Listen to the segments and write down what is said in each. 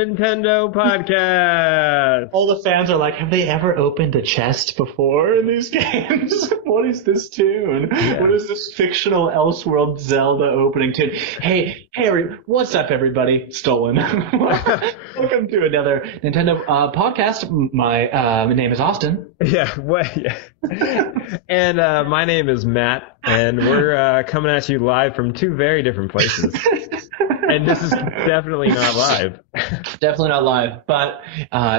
Nintendo podcast. All the fans are like, have they ever opened a chest before in these games? What is this tune? Yeah. What is this fictional Elseworld Zelda opening tune? Hey, what's up, everybody? Stolen. Welcome to another Nintendo podcast. My name is Austin. Yeah, and my name is Matt, and we're coming at you live from two very different places. And this is definitely not live. Definitely not live. But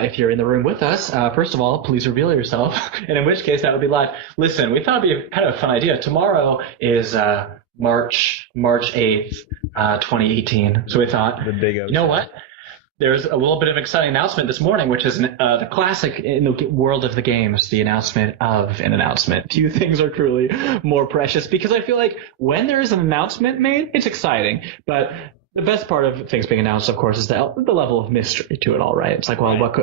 if you're in the room with us, first of all, please reveal yourself. And in which case, that would be live. Listen, we thought it'd be kind of a fun idea. Tomorrow is March 8th, 2018. So we thought, you know what? There's a little bit of an exciting announcement this morning, which is the classic in the world of the games, the announcement of an announcement. Few things are truly more precious because I feel like when there is an announcement made, it's exciting. But the best part of things being announced, of course, is the level of mystery to it all, right? It's like, well, what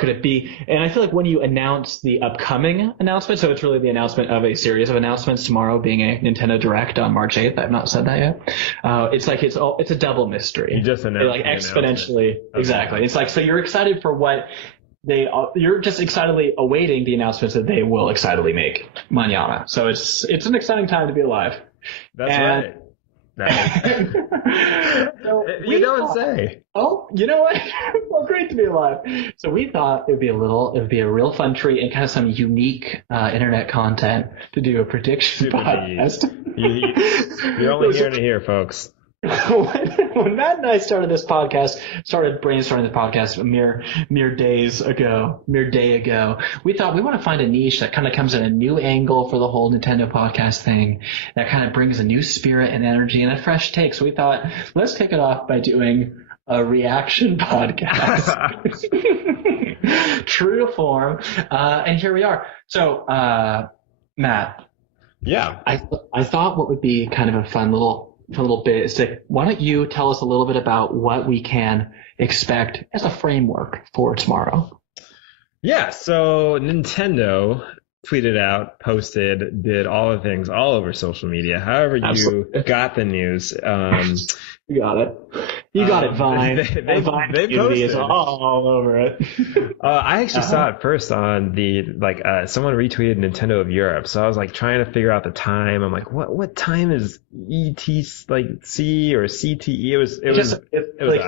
could it be? And I feel like when you announce the upcoming announcement, so it's really the announcement of a series of announcements, tomorrow being a Nintendo Direct on March 8th. I've not said that yet. It's like it's a double mystery. You just announced like exponentially. Exactly. It's like, so you're excited for what you're just excitedly awaiting the announcements that they will excitedly make mañana. So it's an exciting time to be alive. That's right. So you don't say. Oh, you know what? Well, great to be alive. So we thought it would be a real fun treat and kind of some unique internet content to do a prediction podcast. You're only here to hear, folks. When Matt and I started brainstorming the podcast a mere day ago, we thought we want to find a niche that kind of comes at a new angle for the whole Nintendo podcast thing, that kind of brings a new spirit and energy and a fresh take. So we thought, let's kick it off by doing a reaction podcast. True to form. And here we are. So, Matt. Yeah. I thought what would be kind of a fun little bit is why don't you tell us a little bit about what we can expect as a framework for tomorrow? Yeah, so Nintendo tweeted out, posted, did all the things all over social media. However you got the news. You got it. You got it, Vine. They posted. Is all over it. I actually saw it first on the someone retweeted Nintendo of Europe, so I was like trying to figure out the time. I'm like, what time is C or CTE? It was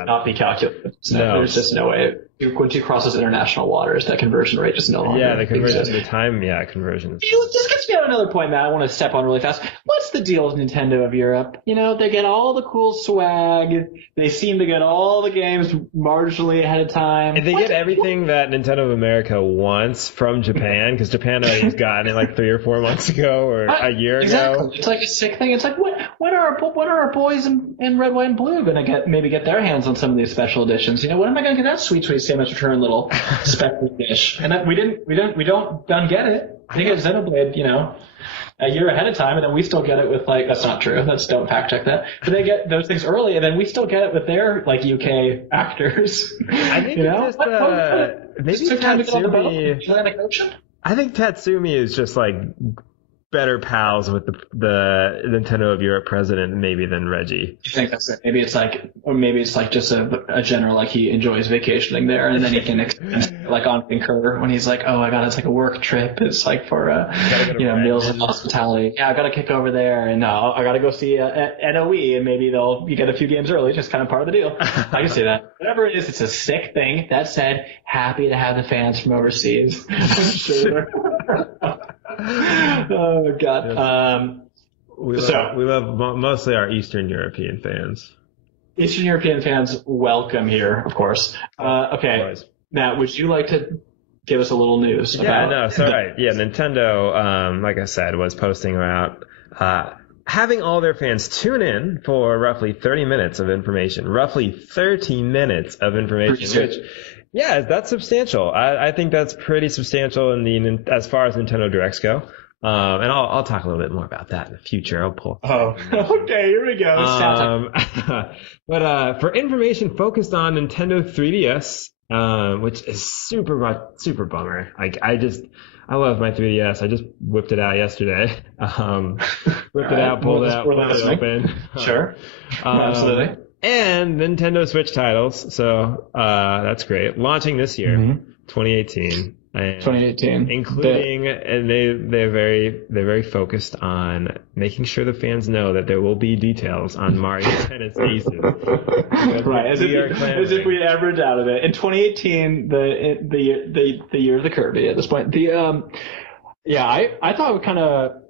not be calculated. No, there's just no way. Once you cross those international waters, that conversion rate just no longer. Yeah, the conversion, the time, conversion. This gets me on another point, Matt. I want to step on really fast. What's the deal with Nintendo of Europe? You know, they get all the cool swag. They seem to get all the games marginally ahead of time. And they get everything that Nintendo of America wants from Japan, because Japan already has gotten it like 3 or 4 months ago or a year ago. It's like a sick thing. It's like, when are our boys in red, white, and blue going to get their hands on some of these special editions? You know, when am I going to get that sweet Samus Return little special dish? And we don't get it. They get Xenoblade, a year ahead of time, and then we still get it with that's not true. Don't fact check that. But they get those things early, and then we still get it with their UK actors. I think it's just maybe Tatsumi. I think Tatsumi is just better pals with the Nintendo of Europe president maybe than Reggie. You think that's it? Maybe it's just a general, he enjoys vacationing there, and then he can on Concur when he's like, oh my god, it's like a work trip. It's for meals and hospitality. Yeah, I gotta kick over there, and I gotta go see NOE, and maybe you get a few games early. It's just kind of part of the deal. I can see that. Whatever it is, it's a sick thing. That said, happy to have the fans from overseas. Sure. Oh god. We love mostly our Eastern European fans. Eastern European fans, welcome here, of course. Okay, Matt, would you like to give us a little news? Nintendo, like I said, was posting about having all their fans tune in for roughly 30 minutes of information. Roughly 30 minutes of information, which. Yeah, that's substantial. I think that's pretty substantial as far as Nintendo Directs go. And I'll talk a little bit more about that in the future. I'll pull. Oh, okay, here we go. But for information focused on Nintendo 3DS, which is super bummer. I love my 3DS. I just whipped it out yesterday. Pulled it open. Sure. Absolutely. and Nintendo Switch titles. So that's great. Launching this year, 2018. And 2018, including, and they're very focused on making sure the fans know that there will be details on Mario Tennis Aces. Right, as if we ever doubted it. In 2018, the year of the Kirby at this point. I thought we kind of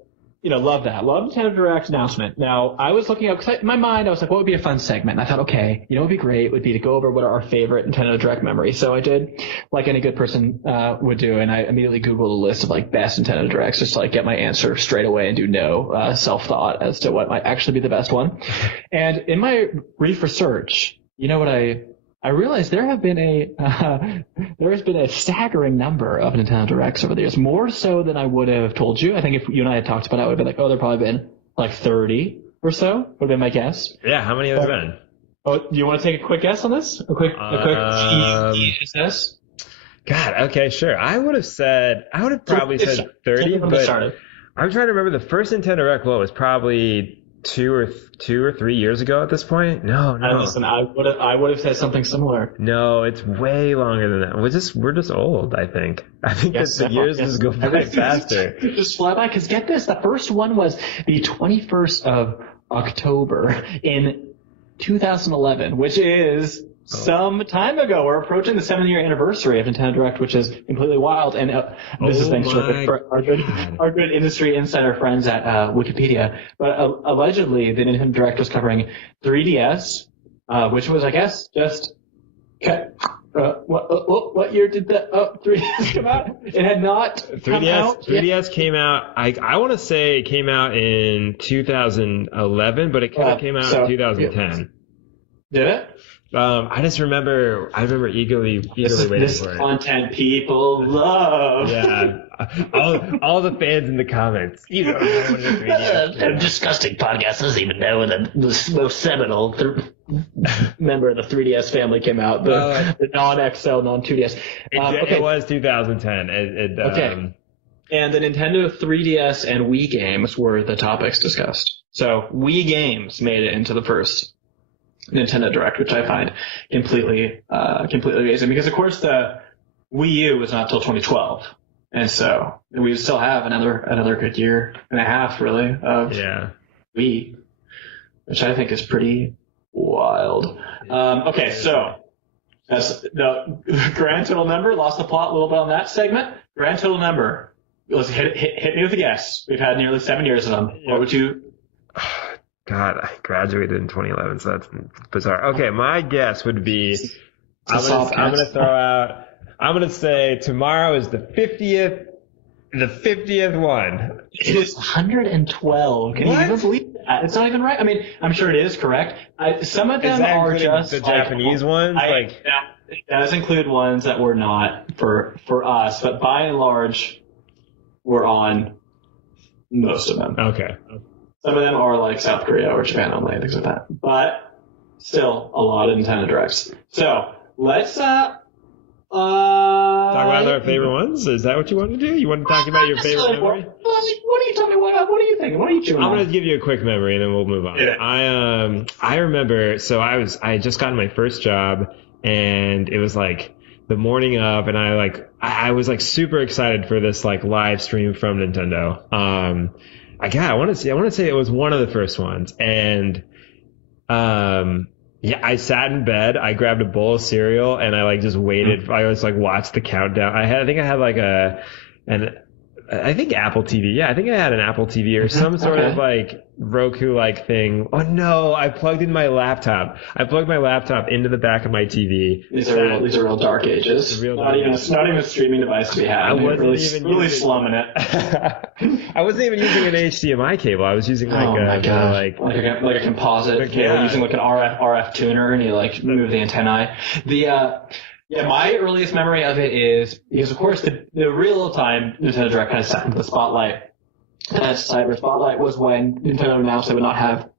love that. Love Nintendo Direct announcement. Now, I was looking up, because in my mind, I was like, what would be a fun segment? And I thought, okay, what would be great would be to go over what are our favorite Nintendo Direct memories. So I did, like any good person would do, and I immediately Googled a list of, like, best Nintendo Directs just to, like, get my answer straight away and do no self-thought as to what might actually be the best one. And in my brief research, what I realized there has been a staggering number of Nintendo Directs over the years, more so than I would have told you. I think if you and I had talked about it, I would have been like, there probably been like 30 or so, would have been my guess. Yeah, how many have there been? Oh, do you want to take a quick guess on this? A quick guess? God, okay, sure. I would have probably said 30, but I'm trying to remember the first Nintendo Direct was probably two or 3 years ago at this point. No. Listen, I would have said something similar. No, it's way longer than that. We're just old, I think. I think that the years just go by faster. Just fly by, because get this, the first one was the 21st of October in 2011, which is some time ago. We're approaching the 7-year anniversary of Nintendo Direct, which is completely wild. And this is thanks to our good industry insider friends at Wikipedia. But allegedly, the Nintendo Direct was covering 3DS, which was, I guess, just... what year did the 3DS come out? It had not 3DS, come out 3DS came out, I want to say it came out in 2011, but it kind of came out in 2010. Did it? I remember eagerly waiting for it. This content people love. Yeah. All the fans in the comments. You don't know when the 3DS a disgusting podcast doesn't even know when the most seminal member of the 3DS family came out. The non-XL, non-2DS. It was 2010. Okay. And the Nintendo 3DS and Wii games were the topics discussed. So Wii games made it into the first Nintendo Direct, which I find completely amazing, because of course the Wii U was not till 2012, and so we still have another good year and a half really of Wii, which I think is pretty wild. Okay, so that's the grand total number. Lost the plot a little bit on that segment. Grand total number. Let's hit me with a guess. We've had nearly 7 years of them. What would you? God, I graduated in 2011, so that's bizarre. Okay, my guess would be, I'm going to say tomorrow is the 50th one. It is 112. Can you even believe that? It's not even right. I mean, I'm sure it is correct. Some of them are just the Japanese ones. It does include ones that were not for us, but by and large, we're on most of them. Okay. Some of them are like South Korea or Japan only, things like that. But still, a lot of Nintendo Directs. So let's talk about our favorite ones. Is that what you want to do? You want to talk about your favorite memory? What are you talking about? What are you thinking? What are you chewing on? I'm going to give you a quick memory and then we'll move on. Yeah. I remember. So I had just gotten my first job, and it was like the morning of, and I was like super excited for this like live stream from Nintendo. I want to say it was one of the first ones, and I sat in bed, I grabbed a bowl of cereal, and I like just waited. I was like watched the countdown. I think I had like I think Apple TV. Yeah, I think I had an Apple TV or some sort of like Roku-like thing. Oh no, I plugged in my laptop. I plugged my laptop into the back of my TV. These are real dark ages. Not even a streaming device to be had. I wasn't really slumming it. I wasn't even using an HDMI cable. I was using like a composite cable, using like an RF tuner, and you like move the antennae. My earliest memory of it is because, of course, the real-time Nintendo Direct kind of set into the spotlight. That cyber spotlight was when Nintendo announced they would not have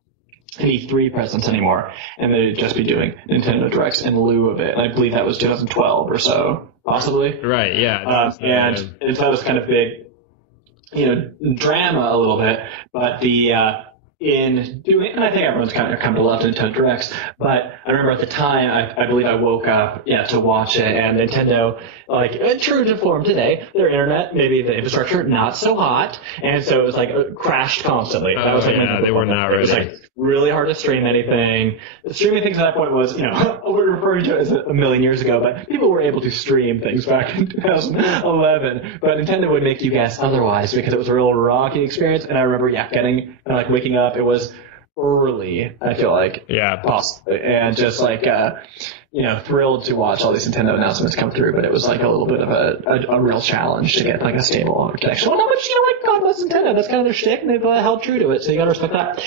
an E3 presence anymore, and they'd just be doing Nintendo Directs in lieu of it. And I believe that was 2012 or so, possibly. Right, yeah. And Nintendo's kind of big, drama a little bit, but the in doing, and I think everyone's kind of come to love Nintendo Directs, but I remember at the time, I believe I woke up, to watch it, and Nintendo, like, true to form today, their internet, maybe the infrastructure, not so hot, and so it was, like, crashed constantly. That was, like, they were not ready. It was, like, really hard to stream anything. Streaming things at that point was, we're referring to it as a million years ago, but people were able to stream things back in 2011, but Nintendo would make you guess otherwise because it was a real rocky experience, and I remember, waking up, it was early, I feel like. Yeah. Possibly. And just like, thrilled to watch all these Nintendo announcements come through, but it was like a little bit of a real challenge to get like a stable connection. Well, not much, God bless Nintendo. That's kind of their shtick, and they've held true to it, so you gotta respect that.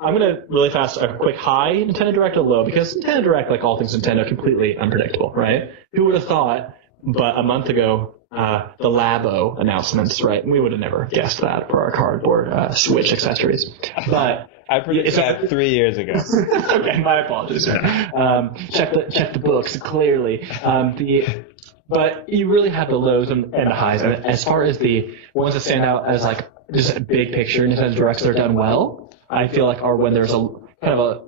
I'm gonna really fast, a quick high Nintendo Direct or low, because Nintendo Direct, like all things Nintendo, completely unpredictable, right? Who would have thought, but a month ago, the Labo announcements, right? We would have never guessed that for our cardboard Switch accessories. But I predicted that 3 years ago. Okay, my apologies. Check the books clearly. But you really have the lows and the highs. And as far as the ones that stand out as like just a big picture Nintendo Directs that are done well, I feel like are when there's a kind of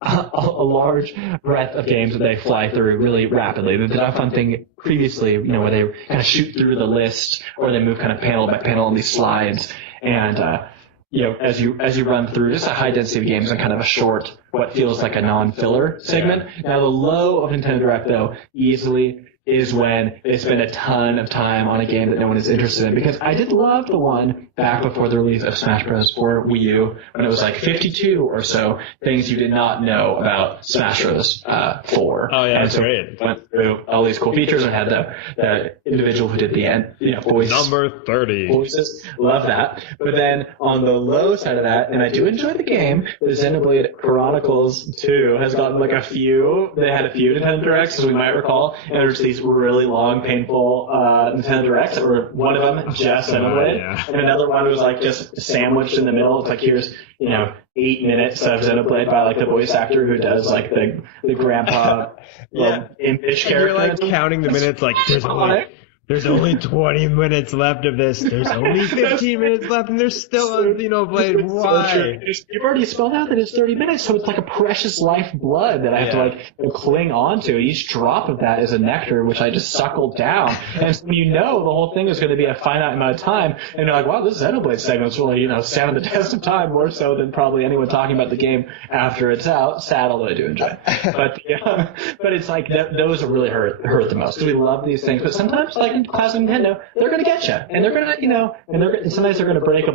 a large breadth of games that they fly through really rapidly. They did a fun thing previously, where they kind of shoot through the list, or they move kind of panel by panel on these slides, and as you run through just a high density of games and kind of a short, what feels like a non-filler segment. Yeah. Now the low of Nintendo Direct though easily is when they spend a ton of time on a game that no one is interested in. Because I did love the one back before the release of Smash Bros. For Wii U, when it was like 52 or so things you did not know about Smash Bros. 4. Oh yeah, that's so great. Went through all these cool features and had the individial who did the voice. Number 30. Voices. Love that. But then on the low side of that, and I do enjoy the game, the Xenoblade Chronicles 2 has gotten like they had a few Nintendo Directs, as we might recall, and there's these really long, painful Nintendo Directs that were one of them just Xenoblade, and another one was like just sandwiched in the middle. It's like here's 8 minutes of Xenoblade by like the voice actor who does like the grandpa impish character. You're like counting the minutes like there's only 20 minutes left of this. There's only 15 minutes left, and there's still a Xenoblade. Why? You've already spelled out that it's 30 minutes, so it's like a precious lifeblood that I have to cling on to. Each drop of that is a nectar, which I just suckled down. And so the whole thing is going to be a finite amount of time, and you're like, wow, this Xenoblade segment's really, standing the test of time more so than probably anyone talking about the game after it's out. Sad, although I do enjoy it. But it's like those really hurt the most. We love these things, but sometimes, like in classic Nintendo, they're going to get you, and they're going to, and sometimes they're going to break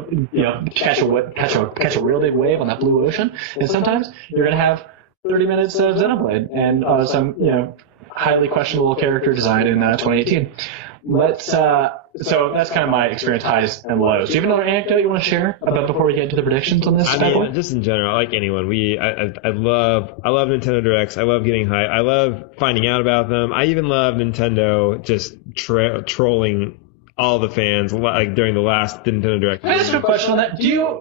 catch a real big wave on that blue ocean, and sometimes you're going to have 30 minutes of Xenoblade and some highly questionable character design in 2018. So that's kind of my experience, highs and lows. Do you have another anecdote you want to share about before we get into the predictions on this? Just in general, like anyone, I love Nintendo Directs. I love getting hyped. I love finding out about them. I even love Nintendo just trolling all the fans like during the last Nintendo Direct. Can I ask you a question on that?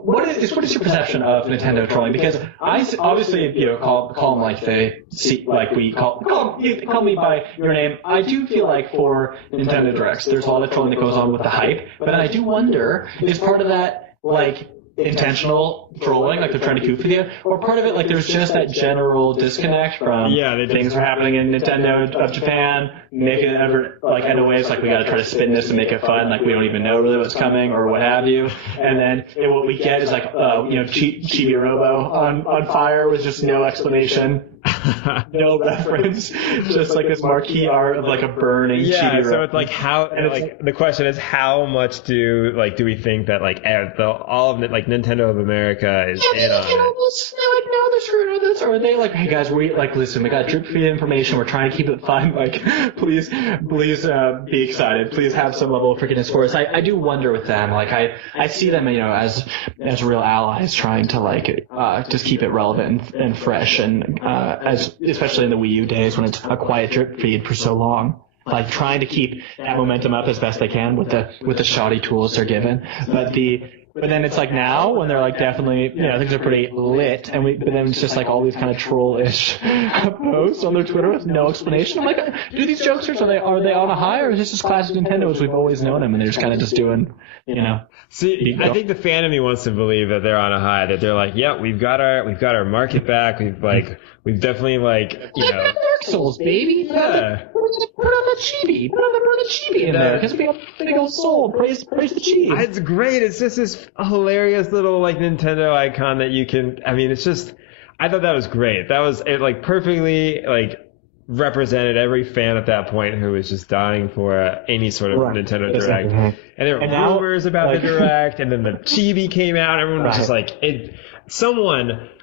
What is your perception of Nintendo trolling? Because I obviously call them like they see, like we call me by your name. I do feel like for Nintendo Directs, there's a lot of trolling that goes on with the hype, but then I do wonder, is part of that like intentional trolling, like they're trying to goof with you, or part of it like there's just that general disconnect from things are happening in Nintendo of Japan, making it ever like end of ways like we got to try to spin this and make it fun, like we don't even know really what's coming or what have you, and then what we get is like Chibi Robo on fire with just no explanation. No reference, just like this marquee art of like a burning Chibi Robo. So it's like the question is how much do we think that like all of like Nintendo of America is in on it? No, they're screwed with this, or are they like, hey guys, listen, we got drip feed information, we're trying to keep it fun, like please be excited, please have some level of freakiness for us. I do wonder with them, like I see them as real allies trying to like just keep it relevant and fresh, and especially in the Wii U days when it's a quiet drip feed for so long, like trying to keep that momentum up as best they can with the shoddy tools they're given. But But then it's like now when they're like definitely, things are pretty lit, but then it's just like all these kind of troll-ish posts on their Twitter with no explanation. I'm like, do these jokesters, are they on a high, or is this just classic Nintendo as we've always known them, and they're just kind of just doing, See, I think the fan of me wants to believe that they're on a high, that they're like, yeah, we've got our market back. We've definitely Dark Souls, baby. Yeah. Put on the chibi. Put on the chibi in there. Because we got big old soul. Praise the chibi. It's great. It's just this hilarious little Nintendo icon that you can. I mean, it's just. I thought that was great. That was it. Perfectly represented every fan at that point who was just dying for any sort of Nintendo Direct. And there were rumors about the Direct, and then the chibi came out. Everyone was just like,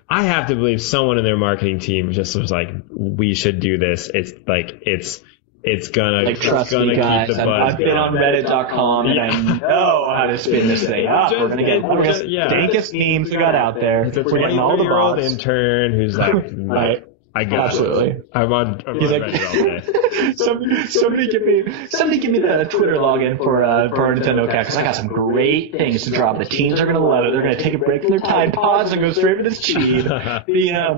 I have to believe someone in their marketing team just was like, we should do this. It's gonna trust me, guys. Keep the buzz I've been on Reddit.com and I know how to spin this thing up. We're gonna get dankest memes we got out there. It's a We're getting all the bots. Intern who's like, I get absolutely. It. I'm on Reddit all day. Somebody give me the Twitter login for our Nintendo account, because I got some great things to drop. The teens are gonna love it. They're gonna take a break from their Tide Pods and go straight for this cheese. I do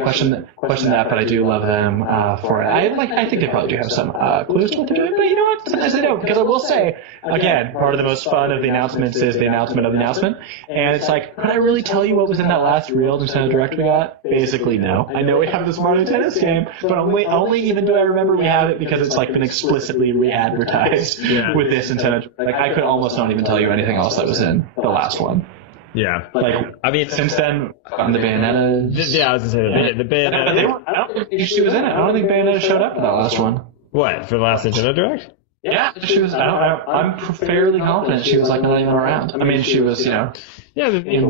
question that, but I do love them for it. I think they probably do have some clues to what they're doing, but you know what? Sometimes they don't, because I will say, again, part of the most fun of the announcements is the announcement of the announcement, and it's like, could I really tell you what was in that last real Nintendo Direct we got? Basically, no. I know we have this Mario Tennis game, but only even do I remember we have it because it's been explicitly re-advertised with this Nintendo. I could almost not even tell you anything else that was in the last one. Yeah. I mean, since then, on the Bayonetta. Yeah, I was going to say the Bayonetta. I don't think she was in it. I don't think Bayonetta showed up for that last one. What, for the last Nintendo Direct? Yeah, she was. I'm fairly confident she was not even around. I mean, she was, Yeah, I think they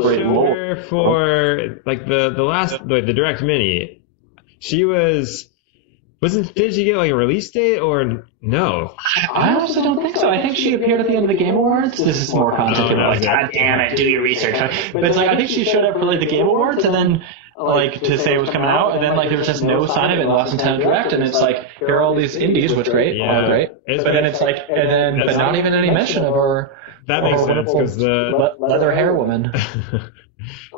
showed her for the last the Direct Mini. She was. Did she get a release date or no? I honestly don't think so. I think she appeared at the end of the Game Awards. This is more content. God damn it, do your research. But it's I think she showed up for the Game Awards and then to say it was coming out, and then there was just no sign of it in the last Nintendo Direct, and it's here are all these indies, which great, all great. But then it's but not even any mention of her. That makes sense because the leather hair woman.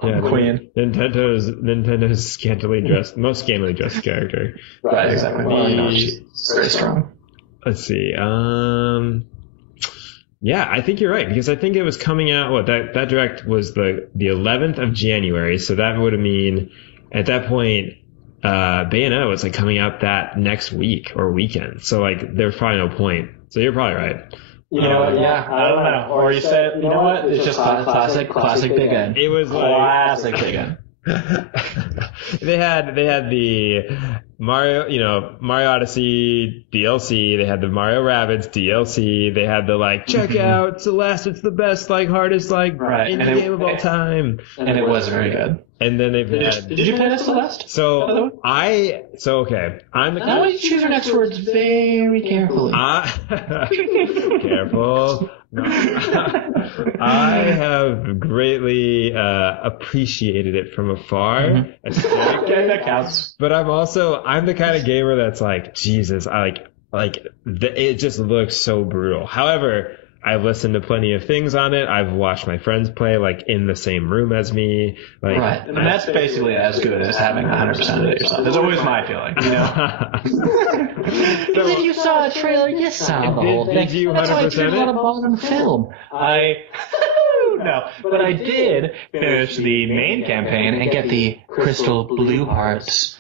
Yeah, Queen. Nintendo's scantily dressed, most scantily dressed character. Right, exactly. Well, she's very strong. Let's see. Yeah, I think you're right, because I think it was coming out. That Direct was the 11th of January, so that would mean at that point Bayonetta was coming out that next week or weekend. So there's probably no point. So you're probably right. You know what? Yeah, I don't know. Or you said, you know what? It's just classic Big N. It was classic Big N. They had the Mario Odyssey DLC. They had the Mario Rabbids DLC. They had the check out Celeste. It's the best hardest indie game of all time. And it was very good. And then they've had. Did you play the Celeste? Okay. I'm the. Now you choose your next words very carefully. Careful. No. I have greatly appreciated it from afar. Mm-hmm. Okay, that counts. But I'm the kind of gamer that's Jesus, it just looks so brutal. However, I've listened to plenty of things on it. I've watched my friends play in the same room as me. Right. And that's basically as good as having 100% of it yourself. That's always my feeling, Because if you saw a trailer, you saw the whole thing. Did you 100% That's why it's a lot of bottom film. No, but I did finish the main campaign and get the Crystal Blue Hearts.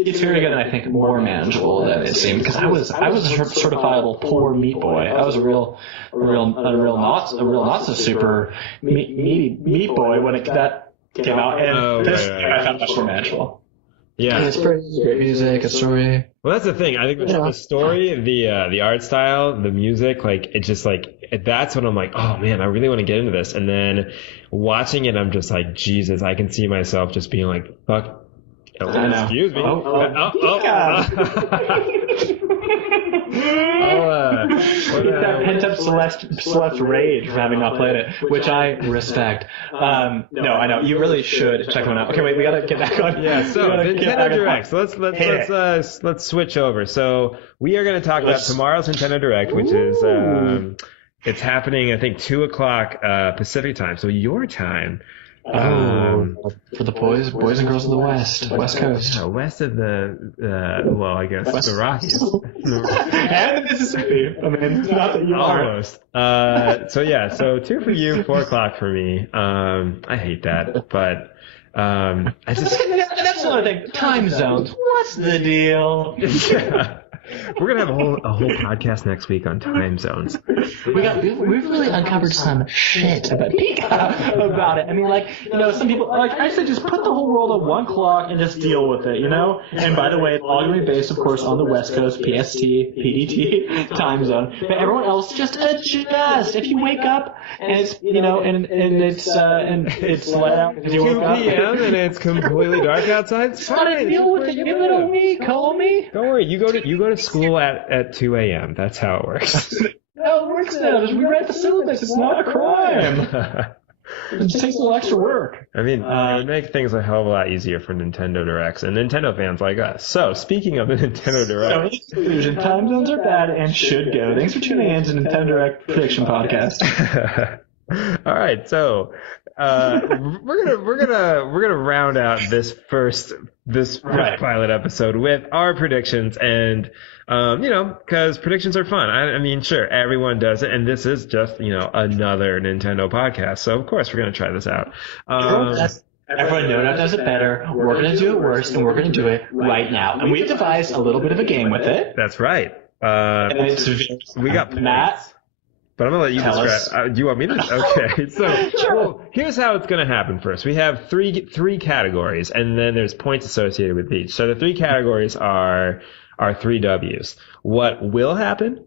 It's very good, and I think more manageable than it seemed, because I was a certifiable poor meat boy. I was a real not so super meat boy when that came out, and I found much more manageable. Yeah, and it's pretty great music, a story. Well, that's the thing. I think the story, the art style, the music, it's just that's when I'm oh man, I really want to get into this. And then watching it, I'm just Jesus, I can see myself just being fuck. Excuse me. That pent-up Celeste rage for having not played it, which I respect. No, I know. You really should check them out. Okay, wait, we gotta get back on. Yeah, so Nintendo Direct. So let's switch over. So we are going to talk about tomorrow's Nintendo Direct, which is It's happening, I think, 2:00 Pacific time. So your time. For the boys and girls of the West Coast. Yeah, west of I guess West. the Rockies. And the Mississippi. I mean, not that you almost. So 2 for you, 4:00 for me. I hate that, but that's another thing. Time zones. What's the deal? Yeah. We're gonna have a whole podcast next week on time zones. We've really uncovered some shit about it. I mean, some people I say just put the whole world on one clock and just deal with it, And by the way, it's all gonna be based, of course, on the West Coast PST, PET time zone. But everyone else just adjust. If you wake up and it's and it's light out because you woke up 2 p.m. and it's completely dark outside. It's fine. Deal with it. You little me, call me. Don't worry. You go to school at 2 a.m. That's how it works. No, it works now. Just rewrite the syllabus. It's not a crime. It just takes a little extra work. I mean, it would make things a hell of a lot easier for Nintendo Directs and Nintendo fans like us. So, speaking of the Nintendo Direct. So, in conclusion, time zones are bad and should go. Thanks for tuning in to Nintendo Direct Prediction Podcast. All right, so we're gonna round out this first pilot episode with our predictions, and because predictions are fun. I mean, sure, everyone does it, and this is just another Nintendo podcast, so of course we're gonna try this out. Everyone does it better. We're gonna do it worse, and we're gonna do it right now. And we've devised a little bit of a game with it. That's right. We got Matt. But I'm going to let you describe. Do you want me to? Okay. So, well, here's how it's going to happen first. We have three categories, and then there's points associated with each. So the 3 categories are 3 W's. What will happen,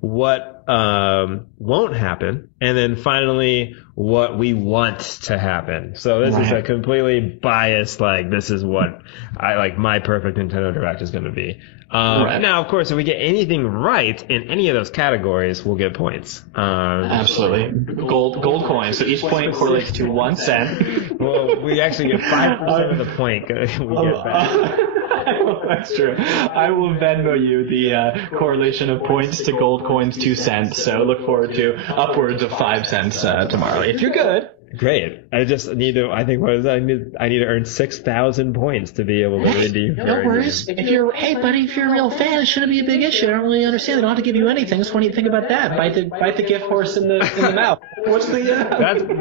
what won't happen, and then finally what we want to happen. So this is a completely biased, this is what my perfect Nintendo Direct is going to be. Now, of course, if we get anything right in any of those categories, we'll get points. Absolutely. Gold coins. So each point correlates to 1 cent. Well, we actually get 5% of the point we get back. That's true. I will Venmo you the correlation of points to gold coins 2 cents. So look forward to upwards of 5 cents tomorrow. If you're good. Great. I just need to. I think I need to earn 6,000 points to be able to redeem. No worries. If you're a real fan, it shouldn't be a big issue. I don't really understand. They don't have to give you anything. Just when you think about that, bite the gift horse in the mouth. What's the?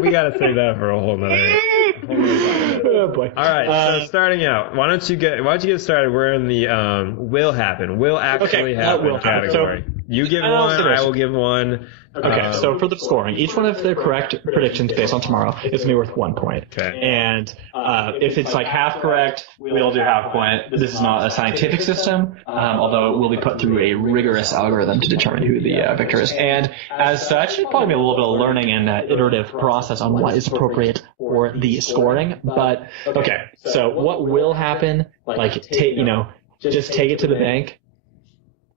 We gotta save that for a whole nother. Oh boy. All right. So starting out, why don't you get started? We're in the will happen, will actually happen category. So, you give one, I will give one. Okay, so for the scoring, each one of the correct predictions based on tomorrow is going to be worth 1 point. Okay. And if it's half correct, we'll do half point. This is not a scientific system, although it will be put through a rigorous algorithm to determine who the victor is. And as such, it'll probably be a little bit of learning and iterative process on what is appropriate for the scoring. But, okay, so what will happen, just take it to the bank.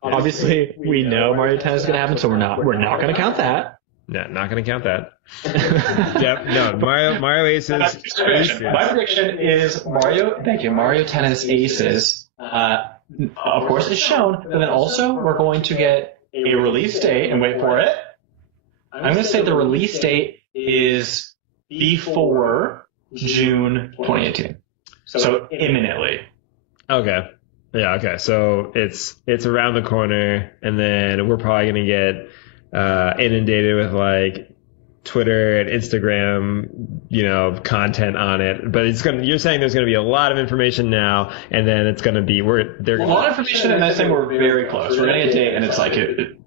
Obviously, we know Mario Tennis is going to happen, so we're not going to count that. No, not going to count that. Yep, no, Mario Aces. My prediction is Mario Tennis Aces. Of course, it's shown, but then also we're going to get a release date, and wait for it. I'm going to say the release date is before June 2018. So imminently. Okay. Yeah, okay. So it's around the corner, and then we're probably going to get inundated with Twitter and Instagram, content on it. But you're saying there's going to be a lot of information now, and then it's going to be a lot of information, and I think we're very close. We're going to get a date, and it's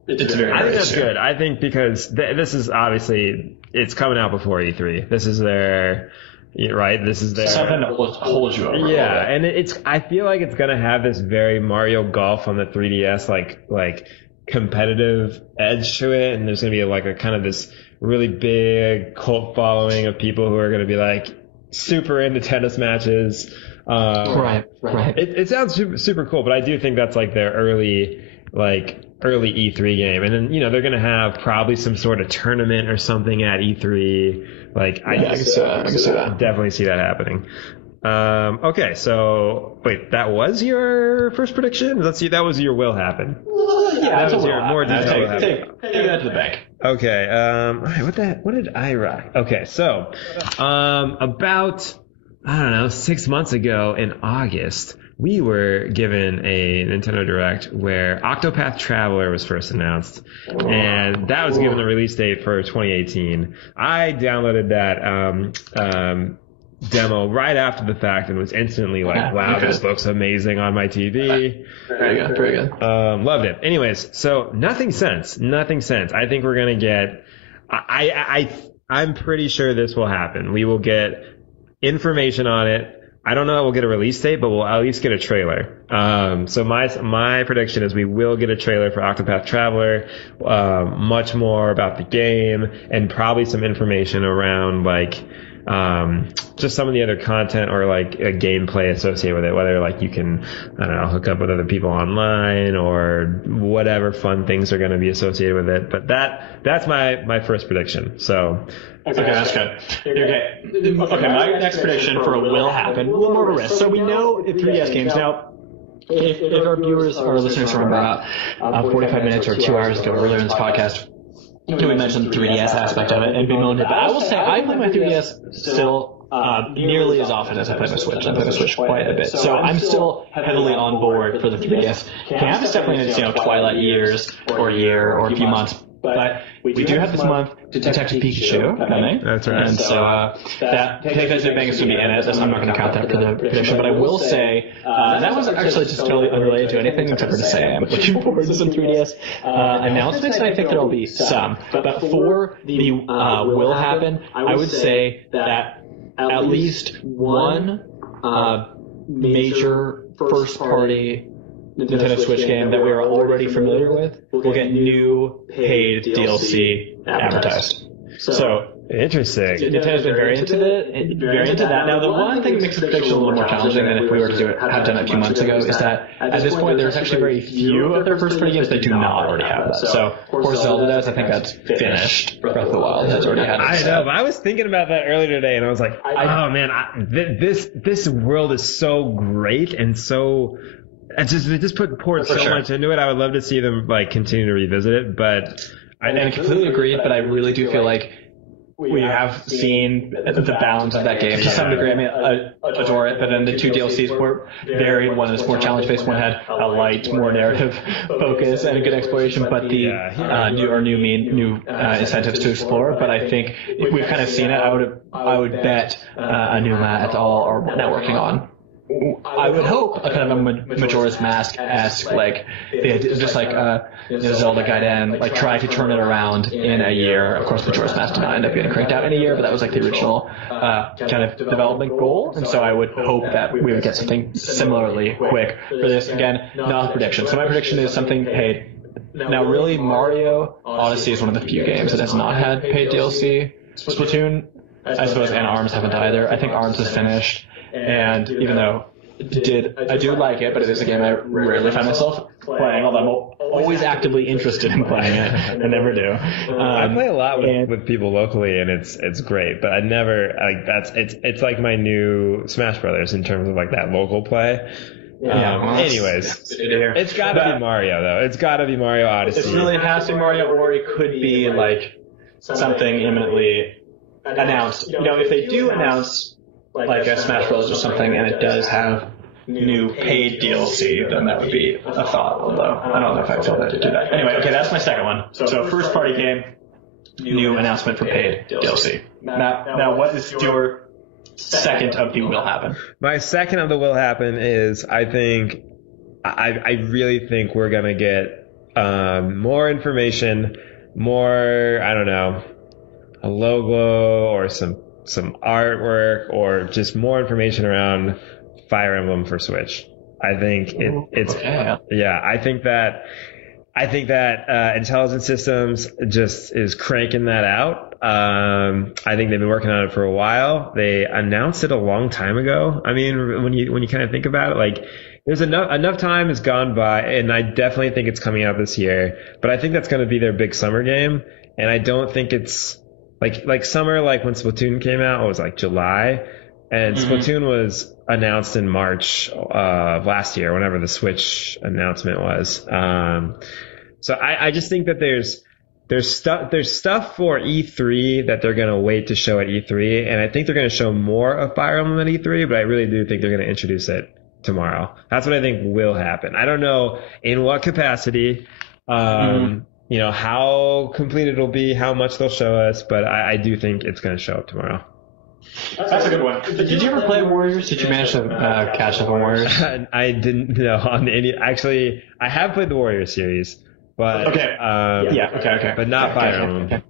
it's very. I think that's good. I think because this is obviously it's coming out before E3. This is their. Right, this is something that holds you over. Yeah, and I feel like it's gonna have this very Mario Golf on the 3DS like competitive edge to it, and there's gonna be a kind of this really big cult following of people who are gonna be super into tennis matches. Right. It sounds super cool, but I do think that's their early E3 game, and then they're gonna have probably some sort of tournament or something at E3. I can see that. Definitely see that happening. Okay, so wait, that was your first prediction? Let's see, that was your will happen. Yeah, that's more detail. Take that to the bank. Okay. All right. What did I rock? Okay. So, about, I don't know, 6 months ago in August, we were given a Nintendo Direct where Octopath Traveler was first announced, and that was given the release date for 2018. I downloaded that demo right after the fact and was instantly like, wow, this looks amazing on my TV. Very good. Loved it. Anyways, so nothing since. I think we're going to get, I'm pretty sure this will happen. We will get information on it. I don't know that we'll get a release date, but we'll at least get a trailer. So my prediction is we will get a trailer for Octopath Traveler, much more about the game, and probably some information around like just some of the other content or like a gameplay associated with it, whether like you can, I don't know, hook up with other people online or whatever fun things are going to be associated with it. But that's my first prediction. So. Okay, that's good. Okay, my next prediction for a will happen, a little more of a risk. So we know 3DS games now. If our viewers or listeners remember 45 minutes or 2 hours ago earlier in this podcast, we mentioned the 3DS aspect of it and bemoaned it. But I will say I play my 3DS still nearly as often as I play my Switch. I play my Switch quite a bit. So I'm still heavily on board for the 3DS. Campus definitely needs, Twilight years or a year or a few months. But we do have this month Detective Pikachu coming. That's right. And so that Take That to the Bank is going to be in it. I'm not going to count that for the prediction. But I will say that was actually just totally unrelated to anything except for to say I'm looking forward to some 3DS announcements, and I think there will be some. But for the will happen, I would say that at least one major first-party Nintendo Switch game that we are already familiar with will get new paid DLC advertised. So interesting. Nintendo's been very into that. Now, the one thing that makes the prediction a little more challenging than if we were to have done it a few months ago is that at this point there's actually very few of their first-party games that do not already have that. So, of course, Zelda does. I think that's finished. Breath of the Wild has already had it. I know, but I was thinking about that earlier today, and I was like, oh man, this world is so great and so. They just poured so much into it. I would love to see them like continue to revisit it, but I completely agree. But I really do feel like we have seen the bounds of that game to some degree. I mean, I adore it, but then the two DLCs were very, one is more challenge-based, one had a light, more narrative focus and a good exploration, but the new incentives to explore. But I think if we've kind of seen it, I would bet a new that's all are now working on. I would hope a kind of a Majora's Mask-esque, like, just like Zelda Gaiden, like, try to turn it around in a year. Of course, Majora's Mask did not end up getting cranked out in a year, but that was like the original kind of development goal. And so I would hope that we would get something similarly quick for this. Again, not a prediction. So my prediction is something paid. Now, really, Mario Odyssey is one of the few games that has not had paid DLC. Splatoon, I suppose, and ARMS haven't either. I think ARMS is finished. And even though I do like it, but it is a game I rarely find myself playing, although I'm always actively interested in playing it. I never do. I play a lot with people locally, and it's great, but I never it's like my new Smash Brothers in terms of like that local play. Anyways, it's got to be Mario though. It's got to be Mario Odyssey. It's really has to be Mario, or it could be like something imminently announced. If they do announce like a Smash Bros. Or something, and it does have new paid DLC, then that would be a thought, although I don't know if I feel that to do that. Anyway, okay, that's my second one. So first party game, new announcement for paid DLC. Now what is your second of the will happen? My second of the will happen is I really think we're going to get more information, more, I don't know, a logo or some artwork or just more information around Fire Emblem for Switch. I think it's I think that Intelligent Systems just is cranking that out. I think they've been working on it for a while. They announced it a long time ago. I mean, when you kind of think about it, like there's enough time has gone by, and I definitely think it's coming out this year. But I think that's going to be their big summer game, and I don't think it's like summer, like when Splatoon came out, it was like July, and Splatoon was announced in March of last year, whenever the Switch announcement was. So I just think that there's stuff for E3 that they're going to wait to show at E3, and I think they're going to show more of Fire Emblem at E3, but I really do think they're going to introduce it tomorrow. That's what I think will happen. I don't know in what capacity, how complete it'll be, how much they'll show us, but I do think it's going to show up tomorrow. That's a good one. Did you ever play Warriors? Did you manage to catch up on Warriors? I didn't know on any. Actually, I have played the Warriors series, but okay. but not Fire Emblem.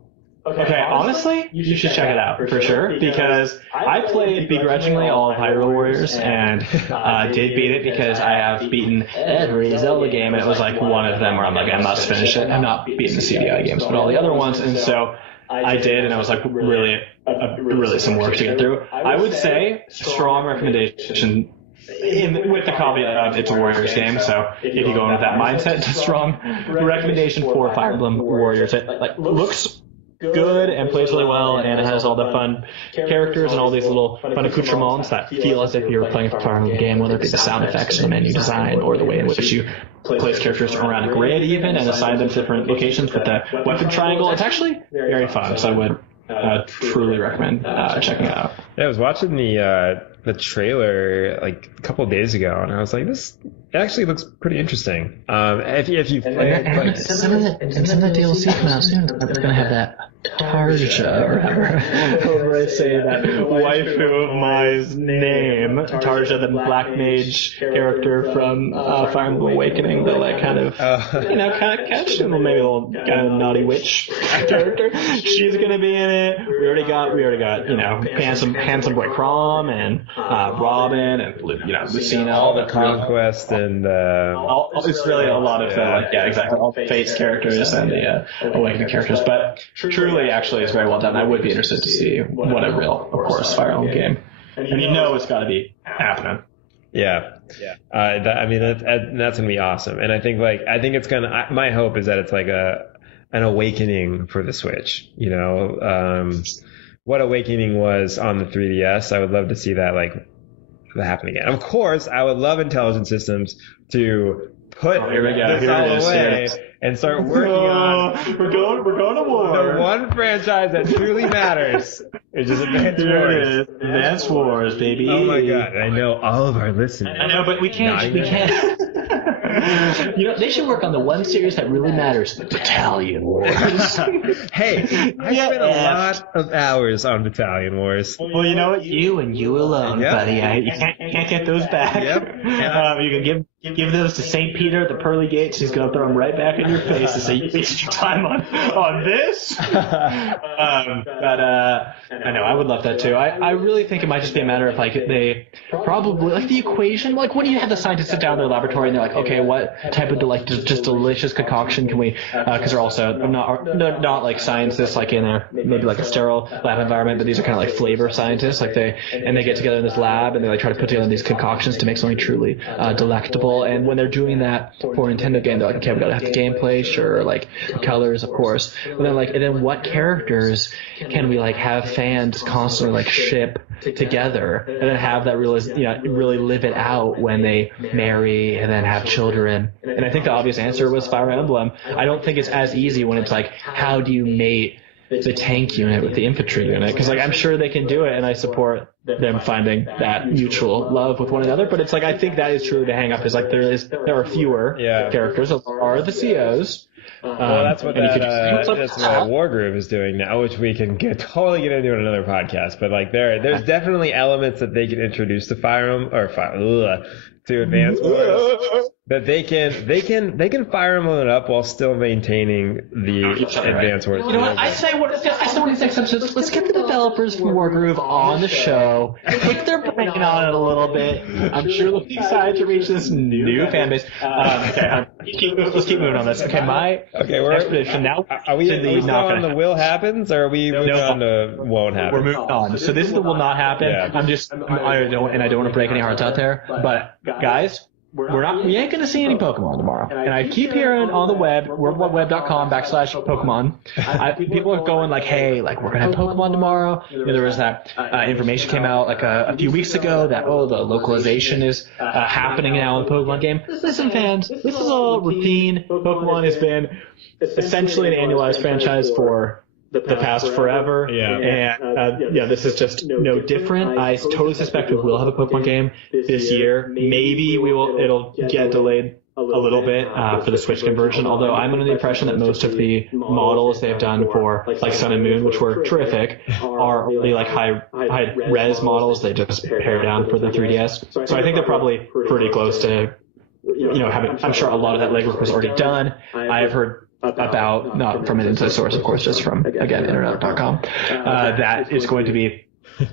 Okay, honestly, you should check it out for sure, because I played begrudgingly all of Hyrule Warriors and did beat it because I have beaten every Zelda game, and it was like one of them where I'm like, I must finish it. I'm not beating the CDI games, but all the other ones, and so I did, and I was like, really some work to get through. I would say strong recommendation. With the caveat of it's a Warriors game, so if you go in with that mindset, it's a strong recommendation for Fire Emblem Warriors. It looks good and plays really well, and it has all the fun characters and all these little fun accoutrements that feel as if you're playing a Fire Emblem game, whether it be the sound effects or the menu design or the way in which you place characters around a grid even and assign them to different locations with the weapon triangle. It's actually very fun, so I would truly recommend checking it out. Yeah, I was watching the trailer like a couple of days ago, and I was like, this actually looks pretty interesting. If you play some of the DLC come out soon, it's gonna have that Tarja or however I say that waifu of my name, Tarja, the Black Mage character from Fire Emblem Awakening, the kind of catch, maybe a little kind of naughty witch character. She's gonna be in it. We already got handsome boy Crom and Robin and Lucina, all the conquest and it's really a lot of all the Fates characters and the Awakening characters, but truly actually is very well done. I would be interested to see what a real, of course, Fire Emblem game, and it's got to be happening. Yeah. That's gonna be awesome, and I think it's gonna. My hope is that it's like an awakening for the Switch. What Awakening was on the 3DS, I would love to see that happen again. Of course, I would love Intelligent Systems to put this all away and start working on. We're going to war. The one franchise that truly matters is just Advance Wars. Advance Wars, baby. Oh my god! I know all of our listeners. I know, but we can't. They should work on the one series that really matters, the Battalion Wars. Hey, I spent a lot of hours on Battalion Wars. Well, you know what? You and you alone, buddy. You can't get those back. Yep. You can give those to St. Peter at the pearly gates. He's going to throw them right back in your face and say, you wasted your time on this? But I know, I would love that too. I really think it might just be a matter of they probably, the equation, what do you have the scientists sit down in their laboratory and they're like, okay, what type of just delicious concoction can we, because they're also not like scientists in maybe a sterile lab environment, but these are kind of flavor scientists, they get together in this lab and they try to put together these concoctions to make something truly delectable. And when they're doing that for a Nintendo game, they're like, okay, we gotta have the gameplay, sure, colors, of course, but then and then what characters can we have fans constantly ship together, and then have that really live it out when they marry and then have children. And I think the obvious answer was Fire Emblem. I don't think it's as easy when it's how do you mate the tank unit with the infantry unit, because I'm sure they can do it, and I support them finding that mutual love with one another. But it's I think that is truly the hang up is there are fewer characters, are the COs. Well, that's what Wargroove is doing now, which we can totally get into in another podcast. But there's definitely elements that they can introduce to to Advance Wars that they can Fire Emblem it up while still maintaining the Advance Wars. You know what? I say what these next episodes. Let's get the developers from Wargroove on the show, pick their brain on it a little bit. I'm sure they'll be excited to reach this new fan base. Let's keep moving on this. Okay, next prediction now. Are we still on the will happens, or are we moving on to won't happen? We're moving on. So this is the will not happen. Yeah. I don't want to break any hearts out there, but guys, we ain't gonna see any Pokemon tomorrow. And I keep hearing on the web, worldwideweb.com/Pokemon, people are going like, hey, like we're gonna have Pokemon tomorrow. There was that information came out like a few weeks ago that the localization is happening now in the Pokemon game. Listen, fans, this is all routine. Pokemon has been essentially an annualized franchise for the past forever. And this is just no different. I totally suspect we will have a Pokemon game this year. Maybe it'll get delayed a little bit for the Switch conversion, although I'm under the impression that most of the models they've done for like Sun and Moon, which were terrific, are only like high res models. They just pare down for the 3DS. So I think they're probably pretty close to I'm sure a lot of that legwork was already done. I have heard about, not from an inside source, of course, just from, again, internet.com, that it's going to be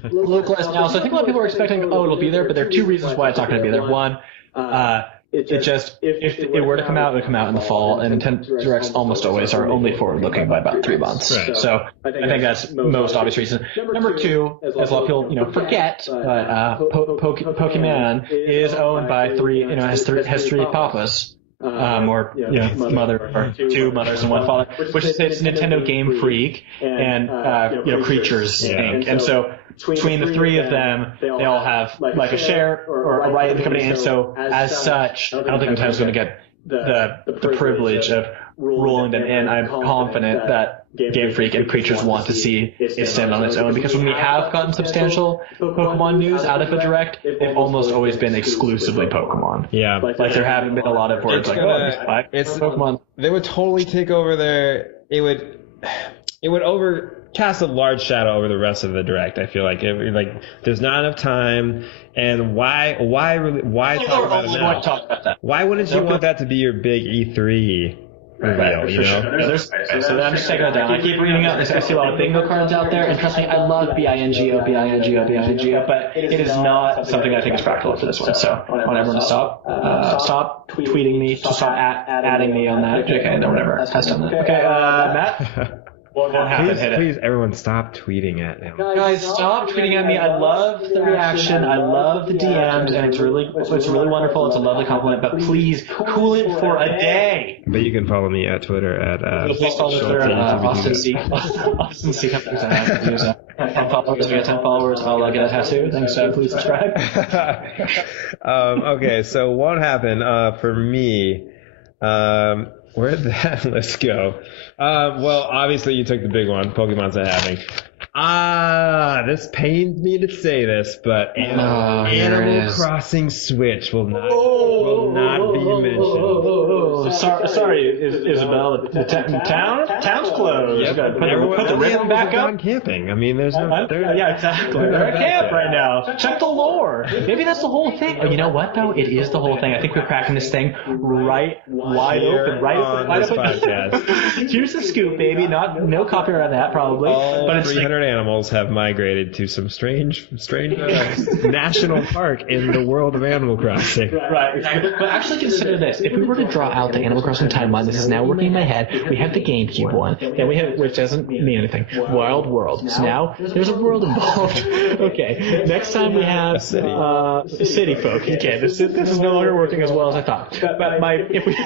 localized now. So I think a lot of people are expecting, it'll be there, but there are two reasons why it's not going to be there. One, if it were to come out, it would come out in the fall, and Nintendo Directs almost always are only forward-looking by about 3 months. Right. So I think that's the most obvious reason. Number two, as a lot of people forget, but Pokemon is owned by has three papas. Mother or two mothers and one father, which is Nintendo Game Freak and Creatures Inc. And so between the three of them, they all have like a share or a right in the company. And so as such, I don't think Nintendo's going to get the privilege of ruling them in. I'm confident that Game Freak and Creatures want to see it stand on its own, because when we have gotten substantial Pokemon news out of a Direct, they've almost always been exclusively Pokemon. Yeah. Like there haven't been a lot of words it's Pokemon. They would totally take over it would cast a large shadow over the rest of the Direct. I feel like there's not enough time, and why talk about it now? Why wouldn't you want that to be your big E3 reveal, Sure. So I'm just taking it down. I keep reading up. I see a lot of bingo cards out there, and trust me, I love BINGO, but it is not something I think is practical for this one. So I want everyone to stop tweeting me, to stop adding me on that. JK, no one ever has done that. Okay, Matt? Please, everyone stop tweeting at me. Guys, stop tweeting at me. I love the reaction. I love the DMs, and it's really wonderful. It's a lovely compliment, but please cool it for a day. But you can follow me at Twitter at Austin C. Austin C. 10 followers. We got 10 followers. I'll get a tattoo. Thanks. Please subscribe. Okay, so what happened for me? Where'd that list go? Well, obviously you took the big one, Pokemon's not having. This pains me to say this, but Animal Crossing Switch will not be mentioned. Sorry, Isabel. The town's closed. Yep. Put the ribbon back up. On camping. I mean, there's no. Yeah, exactly. They're at camp right now. Check the lore. Maybe that's the whole thing. Oh, you know what though? It is the whole thing. I think we're cracking this thing wide open. Podcast. Here's the scoop, baby. No copyright on that, probably. But it's 300 animals have migrated to some strange national park in the world of Animal Crossing. Right, exactly. But actually consider this. If we were to draw out the Animal Crossing timeline, this is now working in my head. We have the GameCube one, and we have, which doesn't mean anything, Wild World. So now there's a world involved. Okay, next time we have City Folk. Okay, this is no longer working as well as I thought. But if we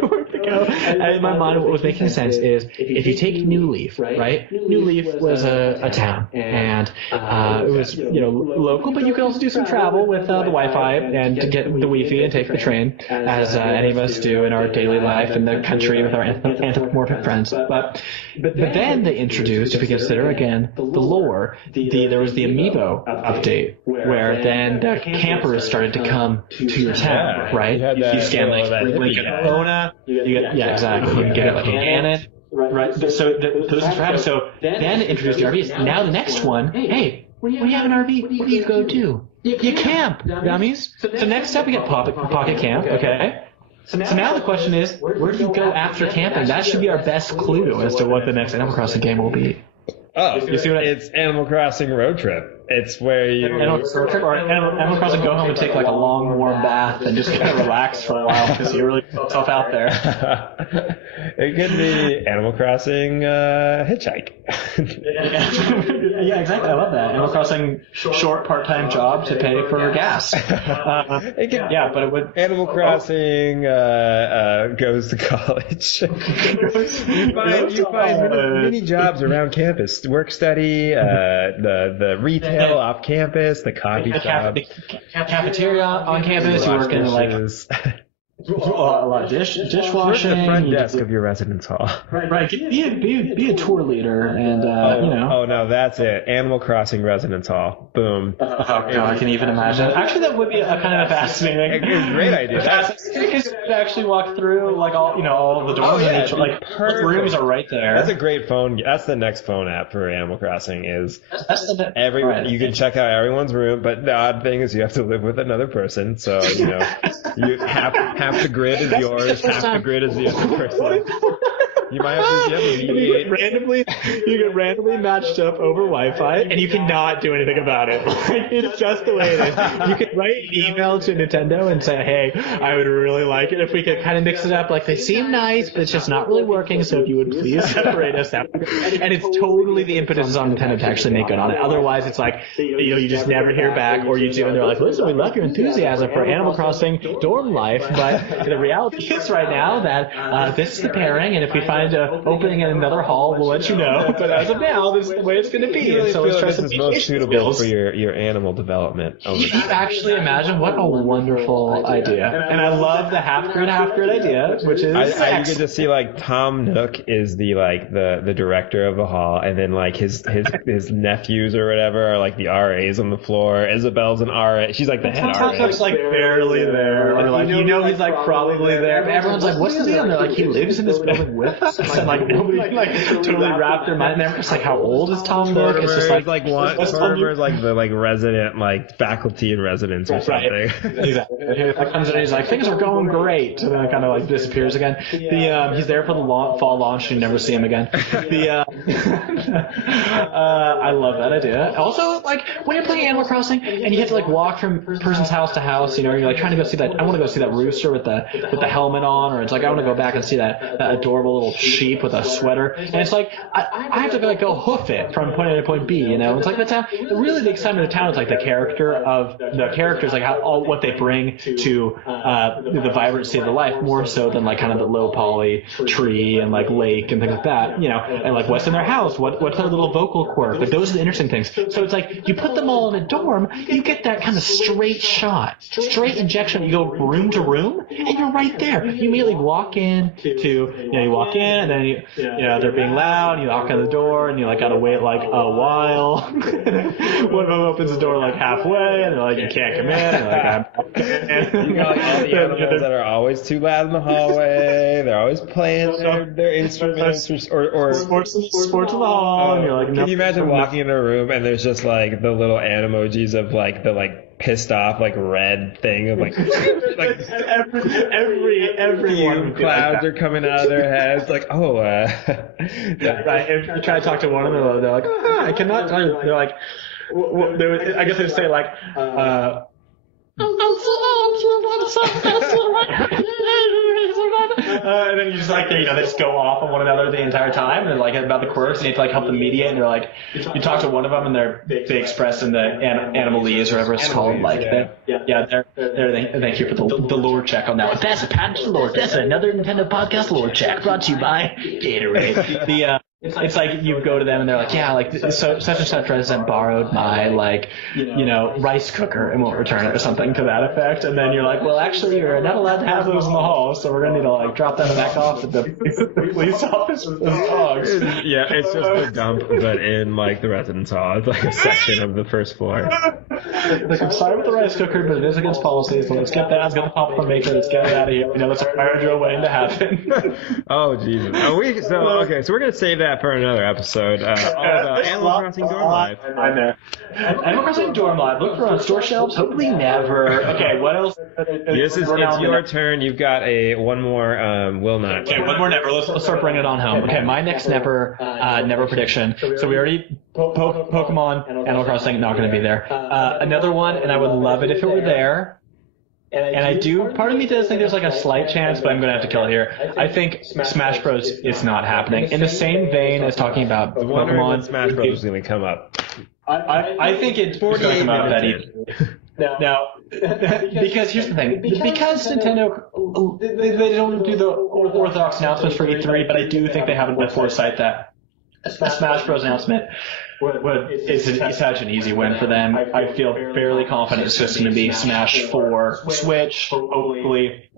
were to go, in my mind, what was making sense is if you take New Leaf, right? New Leaf was a town, and it was local, but you could also do some travel with the Wi-Fi and to get the Wi-Fi and take the train, as any of us do in our daily life in the country with our anthropomorphic friends. But then they introduced, if we consider again the lore, there was the Amiibo update, where then the campers started to come to your town, right? You scan like Lona, exactly. You can get it like a Ganon. Right. So those are happening. So then introduce the RVs. Now the next one, hey, when you have an RV, what do you go to? You camp, dummies. So next up we get Pocket Camp, okay? So now the question is, where do you go after camping? That should be our best clue as to what the next Animal Crossing game will be. Oh, you see what it's Animal Crossing Road Trip. It's where you Animal Crossing, go home and take like a long warm bath and just kind of relax for a while because you really put yourself out there. It could be Animal Crossing hitchhike. Yeah, exactly. I love that. Animal Crossing short part-time job to pay for gas. But it would. Animal Crossing goes to college. you find many jobs around campus. Work study, the retail off campus, the coffee shop. The cafeteria on campus. You work in like a lot of dishwashing. The front desk of your residence hall. Right. Be a tour leader and Oh no, that's it. Animal Crossing residence hall. Boom. Oh god, I can even imagine. Actually, that would be a kind of a fascinating. It's a great idea. Because you could actually walk through like all the doors and each like the rooms are right there. That's a great phone. That's the next phone app for Animal Crossing. Is You can check out everyone's room, but the odd thing is you have to live with another person. So you half the grid is yours, half the grid is the other person. You might have to mediate. You get randomly matched up over Wi-Fi, and you cannot do anything about it. Like, it's just the way it is. You could write an email to Nintendo and say, hey, I would really like it if we could kind of mix it up. Like, they seem nice, but it's just not really working, so if you would please separate us out. And it's totally the impetus is on Nintendo to actually make good on it. Otherwise, it's like, you just never hear back, or you do, and they're like, listen, we love your enthusiasm for Animal Crossing dorm life, but the reality is right now that this is the pairing, and if we find an opening in another hall, we'll let you know. But as of now, this is the way it's going to be. Really so this is most suitable for your animal development. Can you actually imagine what a wonderful idea? And I love the half grid idea, which is you get to see like Tom Nook is the director of the hall, and then like his nephews or whatever are like the RAs on the floor. Isabel's an RA. She's like the head RA. Tom Nook's like barely there. And like he's like probably there. But everyone's like, what's the deal? And they're like, he lives in this building with us. And like nobody like totally wrapped their mind there. It's like, how old is Tom Nook? It's just like Tortimer's like the resident like faculty in residence or something. Right. Exactly. He comes in and he's like, things are going great, and then it kind of like disappears again. He's there for the fall launch. You never see him again. I love that idea. Also, like when you're playing Animal Crossing and you have to like walk from person's house to house, you're like trying to go see that. I want to go see that rooster with the helmet on, or it's like I want to go back and see that adorable little sheep with a sweater, and it's like I have to like go hoof it from point A to point B. It's like the town. Really, the excitement of the town is like the characters, like what they bring to the vibrancy of the life, more so than like kind of the low poly tree and like lake and things like that. And like what's in their house, what's their little vocal quirk. But those are the interesting things. So it's like you put them all in a dorm, you get that kind of straight shot, straight injection. You go room to room, and you're right there. You immediately walk in you walk in, and then they're being loud. And you knock on the door, and you like gotta wait like a while. One of them opens the door like halfway, and they're like, you can't come in. And like, you got like all the animals that are always too loud in the hallway. They're always playing their instruments or sports in the hall. And you're like, can you imagine walking in a room and there's just like the little animojis of like the like pissed off like red thing of like every one clouds are coming out of their heads like right. If you try to talk to one of them, they're like, I cannot tell you. They're like, I guess they'd say like and then you just like they just go off on one another the entire time, and they're like about the quirks, and you have to like help them mediate. And they're like, you talk to one of them, and they express in the animalese or whatever it's called, like they're thank you for the lore check on that one. That's a patent lore. That's another Nintendo podcast lore check brought to you by Gatorade. It's like you go to them and they're like, yeah, like such and such resident borrowed my rice cooker and won't return it or something to that effect. And then you're like, well, actually, you're not allowed to have those in the hall, so we're gonna need to like drop them back off at the police office with those dogs. Yeah, it's just the dump, but in like the residence hall. It's like a section of the first floor. Like, I'm sorry with the rice cooker, but it is against policy, so let's get that. Let's get the popcorn maker. Let's get it out of here. That's a fire drill waiting to happen. Oh Jesus. So we're gonna save that that for another episode. All about Animal Crossing Dorm Life. I'm there. Animal Crossing Dorm Life. Look for on store shelves. Hopefully never. Okay, what else? It's your turn. You've got one more will not. Okay, one more never. Let's start bringing it on home. Okay, my next never prediction. So we already Pokemon, Animal Crossing, not going to be there. Another one, and I would love it if it were there. And I do, part of me does think there's like a slight chance, but I'm going to have to kill it here. I think Smash Bros. Is not happening. In the same vein as talking about Pokemon, Smash Bros. Is going to come up. I think it's going to come out that evening. Now, because here's the thing. Because Nintendo, they don't do the orthodox announcements for E3, but I do think they have enough foresight that a Smash Bros. Announcement is such an easy win for them. I feel fairly confident it's just going to be Smash for Switch, hopefully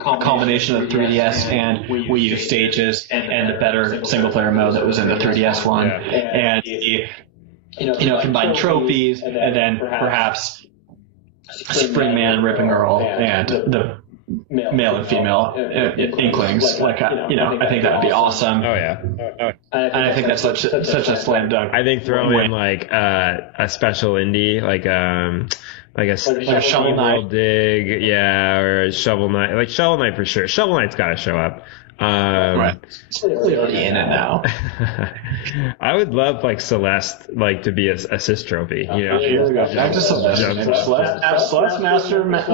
a combination of the 3DS and Wii U stages and the better single-player mode that was in the 3DS one. And, combine trophies and then perhaps Springman, Ripping Girl, and the male and female inklings. Like, I think that would be awesome. Oh yeah. And I think that's such a slam dunk. I think throw in like a special indie, like a Shovel Knight dig, or a Shovel Knight. Like Shovel Knight for sure. Shovel Knight's got to show up. Right. It's already in it now. I would love like Celeste to be a assist trophy. Here we go. Back to Celeste. Celeste Master Matt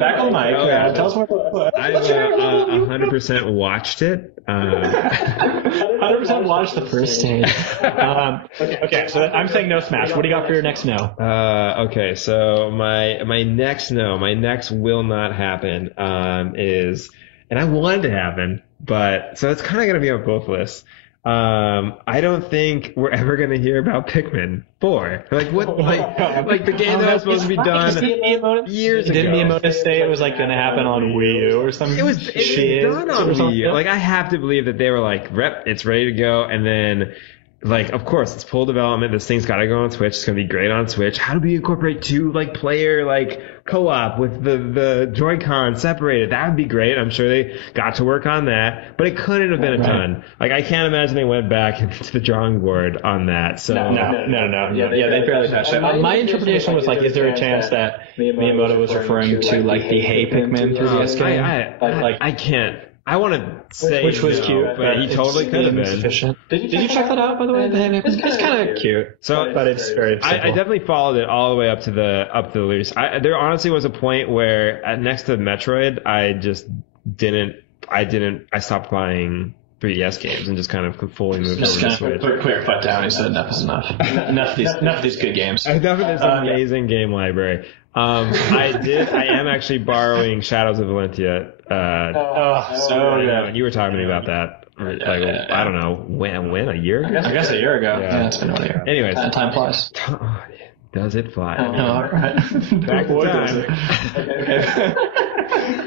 back on the mic. Tell us what. I've 100% watched it. 100% watched the first stage. Okay, so I'm saying no Smash. What do you got for your next no? Okay, so my next no, my next will not happen is. And I want it to happen, but so it's kind of going to be on both lists. I don't think we're ever going to hear about Pikmin 4. Like what? Like the game that was supposed to be done years ago. Didn't Miyamoto say it was like going to happen on Wii U or something? It was done on Wii U. Like I have to believe that they were like, it's ready to go, and then. Like, of course, it's full development. This thing's got to go on Switch. It's going to be great on Switch. How do we incorporate two, player, co-op with the Joy-Con separated? That would be great. I'm sure they got to work on that. But it couldn't have been a ton. Like, I can't imagine they went back into the drawing board on that. So No. Yeah, they barely touched it. My interpretation was, is there a chance that Miyamoto was referring to, the Hey Pikmin 3DS game? I can't. I want to say which was cute, but he totally could have been. Did you check that out, by the way? It's kind of cute. But it's very simple. I definitely followed it all the way up to the release. There honestly was a point where next to Metroid, I just didn't. I stopped playing 3DS games and just kind of fully moved over to Switch. Put your foot down. He said enough is enough. enough of these good games. Enough of this amazing game library. I am actually borrowing Shadows of Valentia. You were talking to me about that. I don't know when a year? I guess a year ago. Yeah, it's been a year. Anyways, time flies. Does it fly? All right. Back to time.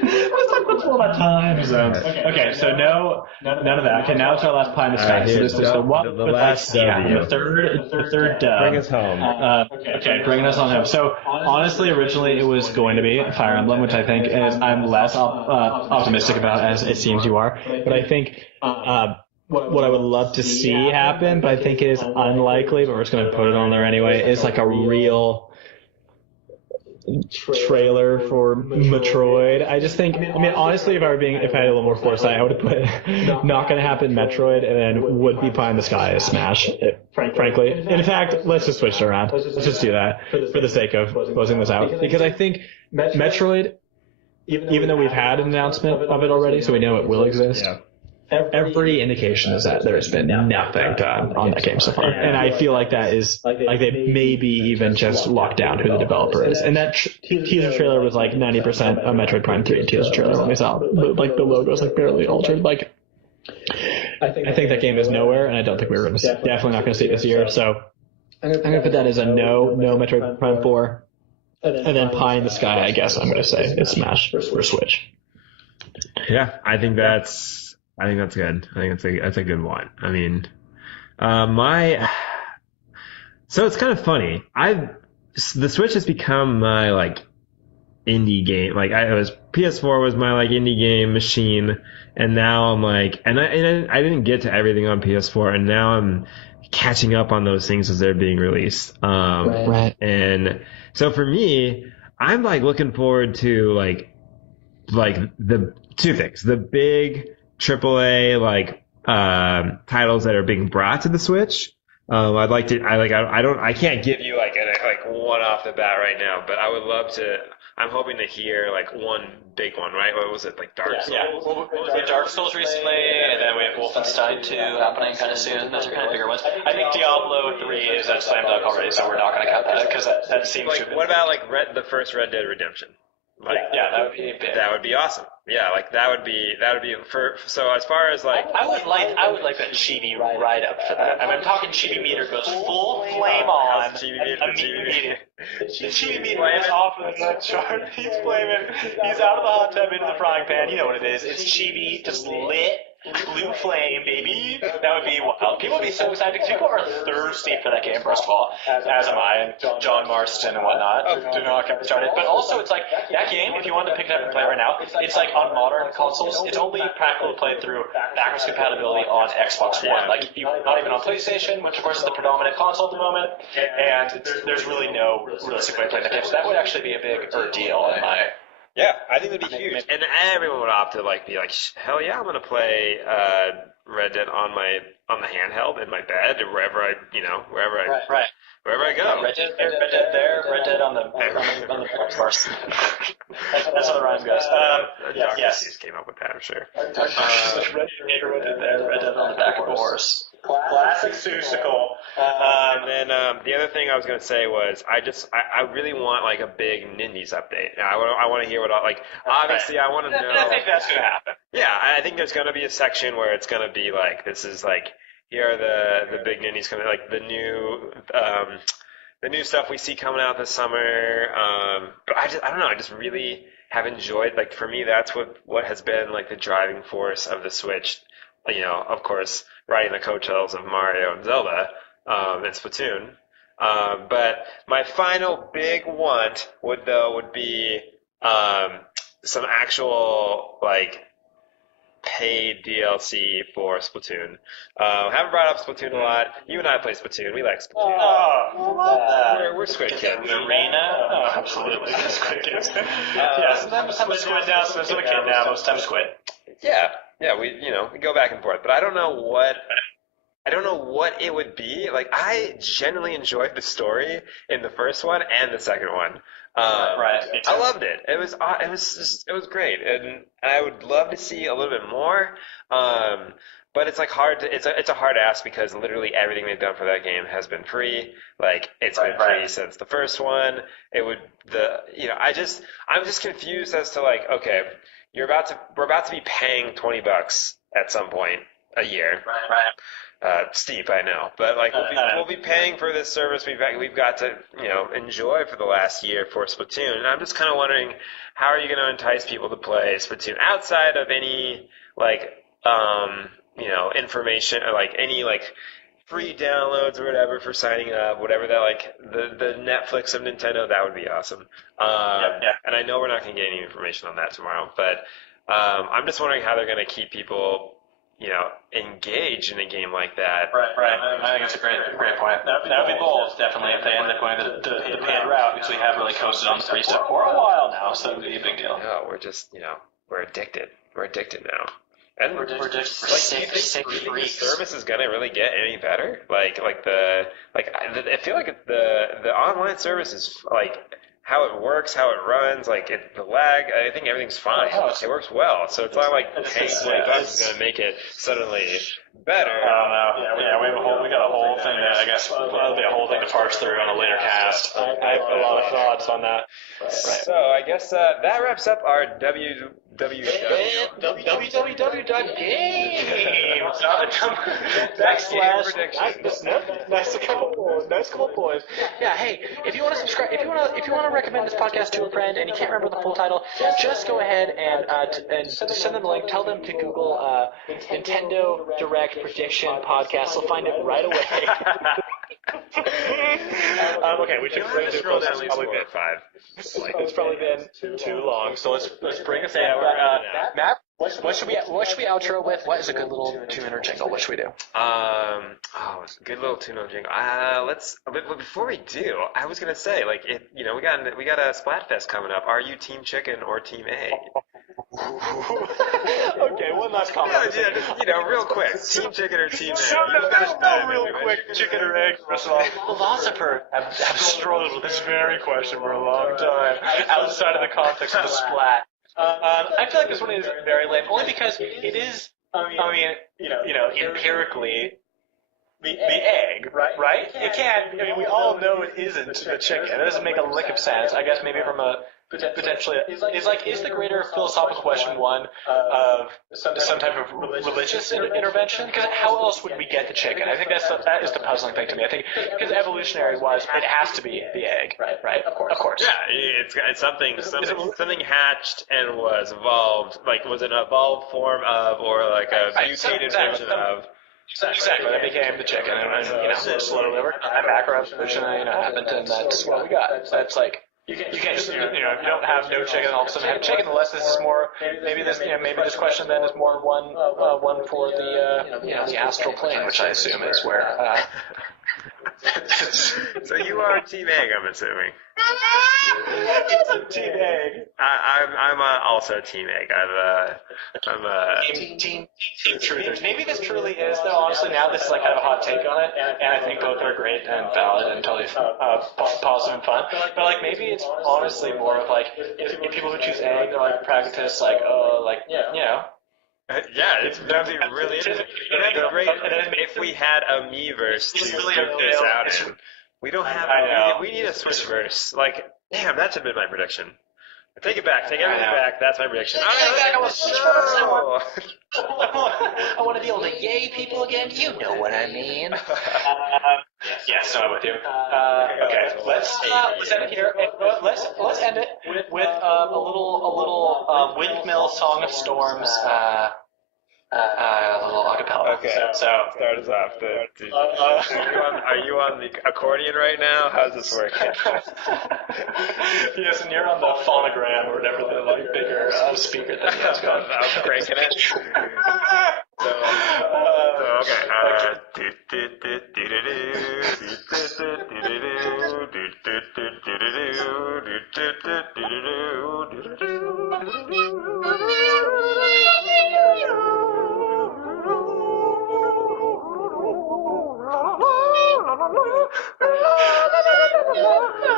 Let's talk about all that time zones. Okay, so none of that. Okay, now it's our last pie in the sky. So this is the last the third dub. Bring us home. Okay, bringing us on home. So honestly, originally it was going to be Fire Emblem, which I think is I'm less optimistic about, as it seems you are. But I think what I would love to see happen, but I think it is unlikely, but we're just going to put it on there anyway, is a real trailer for Metroid. I just think, honestly, if I had a little more foresight, I would have put not going to happen Metroid and then would be pie in the sky as Smash, frankly. In fact, let's just switch it around. Let's just do that for the sake of closing this out. Because I think Metroid, even though we've had an announcement of it already, so we know it will exist, every indication is that there's been nothing done on that game so far. And I feel like that is, they maybe even just locked down who the developer is. And that teaser trailer was 90% a Metroid Prime 3 teaser trailer when we saw it. The logo's barely altered. I think that game is nowhere, and I don't think we're definitely not going to see it this year. So I'm going to put that as a no Metroid Prime 4. And then pie in the sky, I guess I'm going to say it's Smash for Switch. Yeah, I think that's good. I think that's a good one. So it's kind of funny. The Switch has become my indie game. I was PS4 was my like indie game machine, and now I'm like, and I didn't get to everything on PS4, and now I'm catching up on those things as they're being released. Right. And so for me, I'm like looking forward to like the two things: the big AAA titles that are being brought to the Switch. I can't give you like one off the bat right now, but I would love to. I'm hoping to hear like one big one, right? What was it, like Dark Souls? Yeah, we had Dark Souls recently, and then we have Wolfenstein 2 happening kind of soon. Those are kind of bigger ones. I think Diablo 3 is a slam dunk already, so we're not going to count that because that seems like, to. What about like the first Red Dead Redemption? Like, yeah, that would be big. That would be awesome. Yeah, like that would be for. So as far as like, I would like a chibi ride up for that. I mean, I'm talking chibi meter goes full flame on. The chibi meter is off of the chart. He's flaming. He's out of the hot tub into the frying pan. You know what it is. It's chibi, just lit. Blue flame, baby. That would be wild. People would be so excited because people are thirsty for that game, first of all, as am I, and John Marston and whatnot. Do not get me started. But also, it's like, that game, if you wanted to pick it up and play right now, it's like on modern consoles, it's only practical to play through backwards compatibility on Xbox One. Like, not even on PlayStation, which of course is the predominant console at the moment, and there's really no realistic way to play that game. So that would actually be a big deal in my... Yeah, I think that'd be huge, and everyone would opt to be like, hell yeah, I'm gonna play Red Dead on the handheld in my bed or wherever I go. Red Dead there, Red Dead on the bars. That's how the rhyme goes. Yes. Just came up with that, I'm sure. Red Dead there, Red Dead on the back of a horse. Classic Seussical. And then the other thing I was going to say was I really want like a big Nindies update. I want to hear what obviously I want to know. I think that's going to happen. Yeah, I think there's going to be a section where it's going to be like, this is like, here are the big Nindies coming, like the new stuff we see coming out this summer. But I don't know, I just really have enjoyed, like for me that's what has been like the driving force of the Switch. You know, of course, riding the coattails of Mario and Zelda, and Splatoon. But my final big want would be some actual like paid DLC for Splatoon. Haven't brought up Splatoon a lot. You and I play Splatoon. We like Splatoon. We're Squid Kids. Arena? Oh, absolutely. Squid Kids. Yeah, sometimes I'm a squid now, sometimes I'm a kid now, most times squid. Yeah, we go back and forth, but I don't know what it would be. Like, I genuinely enjoyed the story in the first one and the second one. Right. I loved it. It was great, and I would love to see a little bit more. But it's like it's a hard ask because literally everything they've done for that game has been free. Like, it's been free since the first one. I'm just confused as to like, okay, we're about to be paying $20 at some point a year. Right. Steep, I know, but like we'll be paying for this service we've got to enjoy for the last year for Splatoon. And I'm just kind of wondering, how are you going to entice people to play Splatoon outside of any information or like any like free downloads or whatever for signing up, whatever that like the Netflix of Nintendo, that would be awesome. And I know we're not going to get any information on that tomorrow, but I'm just wondering how they're going to keep people engaged in a game like that. Right. I think it's a great point. That would be bold, definitely, if they end up going the paid route, because we have really coasted on the free stuff for a while now, so it would be a big deal. No, we're just, we're addicted. We're addicted now. And we're just do you think the service is gonna really get any better? I feel like the online service is like how it works, how it runs, like the lag. I think everything's fine. It works well, so it's not like paying $20 is gonna make it suddenly better. I don't know. Yeah, we got a whole thing that I guess will be a whole thing to parse through on a later cast. I have a lot of thoughts on that. Right. So I guess that wraps up our www. Nice couple boys. Yeah, hey, if you want to subscribe, if you want to recommend this podcast to a friend and you can't remember the full title, just go ahead and send them a link. Tell them to Google Nintendo Direct Prediction Podcast. They'll find it right away. Okay, we should bring it scroll down at close. least 4 or 5. It's probably been too long, so let's bring us down. Matt, what should we outro with? What is a good little 2-minute jingle? What should we do? Good little 2-minute jingle. But before we do, I was gonna say, like, we got a Splatfest coming up. Are you Team Chicken or Team Egg? Okay, one last comment. Yeah, just, real quick. Team Chicken or Team Egg? No, real quick, chicken or egg, first of all. Philosophers have struggled with this very question for a long time, outside of the context of the splat. I feel like this one is very lame, only because it is, empirically, the egg, right? It can't, we all know it isn't the chicken. It doesn't make a lick of sense. I guess maybe from a potentially is the greater philosophical question one of some type of religious intervention? Because how else would we get the chicken? I think that is the puzzling thing to me. I think because evolutionary wise, it has to be the egg, right? Of course. Yeah, it's something hatched and was evolved, like was an evolved form of, or like a mutated version of. Exactly, that became the chicken, and slowly over time, macroevolution, happened, and that's what we got. That's like. You can't just, if you don't have no chicken, all of a sudden have chicken, unless this is more, maybe this question then is more one for the astral plane, which I assume is where, So you are Team Egg, I'm assuming. Team Egg. I'm also Team Egg. I'm Team Truthers. Maybe this truly is, though, honestly, now this is like kind of a hot take on it, and I think both are great and valid and totally positive and fun, but like maybe it's honestly more of like, if people who choose egg, they're like pragmatists, like, that'd be really interesting. It'd be great if we had a me-verse to put this out in. We don't have. We need a Switch-verse. Like, damn, that should have been my prediction. Take it back. Take everything back. That's my prediction. I want to be able to yay people again. You know what I mean. Yes, I'm with you. Okay, let's end it here. Let's end it with a little windmill Song of Storms. A little acapella. Okay, so start us off. Are you on the accordion right now? How's this working? Yes, and you're on the phonogram or whatever, the bigger speaker that you guys got. I'm cranking it.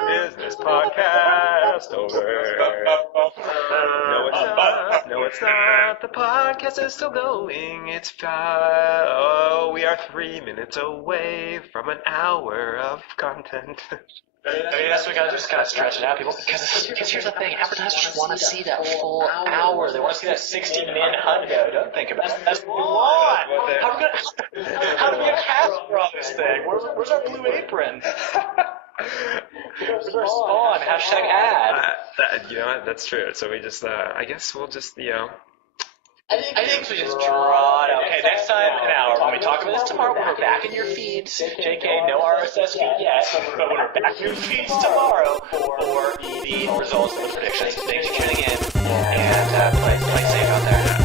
Business podcast over. No, it's not. The podcast is still going. It's 5. Oh, we are 3 minutes away from an hour of content. I mean, that's what we gotta just kind of stretch it out, people. Because here's the thing: advertisers want to see that full hour. They want to see that 60-min hundo. Don't think about it. That's what. How do we have Casper on this thing? Where's our blue apron? Where's our spawn? Hashtag ad. You know what? That's true. So we just, I guess we'll just, I think we just draw it out. Okay, next time, an hour. When we talk about this tomorrow, when we're back in your feeds, JK, no RSS feed yet, but when we're back in your feeds tomorrow for the results of the predictions. Thanks for tuning in, and play safe out there.